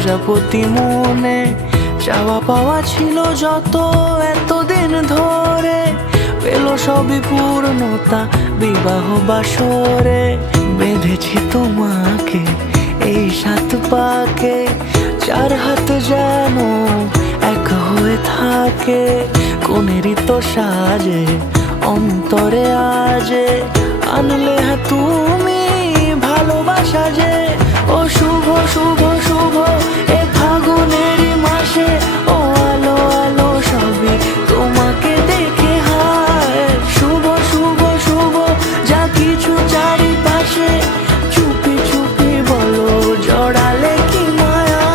প্রজাপতি মনে চাওয়া পাওয়া ছিল যত এতদিন ধরে, পেল সবই পূর্ণতা বিবাহ বাসরে। বেঁধেছি তোমাকে এই 7 পাকে, 4 হাত যেন এক হয়ে থাকে। কোনেরই তো সাজে অন্তরে আজে, আনলে তুমি ভালোবাসা যে। ও শুভ শুভ শুভ এ ফাগুনেরই মাসে, ও আলো আলো সবই তোমাকে দেখে হায়। শুভ শুভ শুভ যা কিছু চারিপাশে, চুপি চুপি বলো জড়ালে কি মায়া।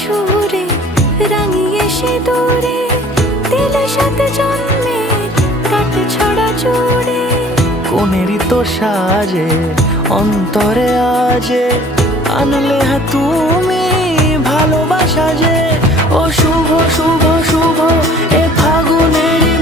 সুরে রাঙিয়ে সে দূরে দিলে 7 জন্মের কাট ছড়া জোড়ে। কোনেরই তো সাজে অন্তরে আজে, আনলে তুমি ভালোবাসা যে। ও শুভ শুভ শুভ এ ফাগুনেরই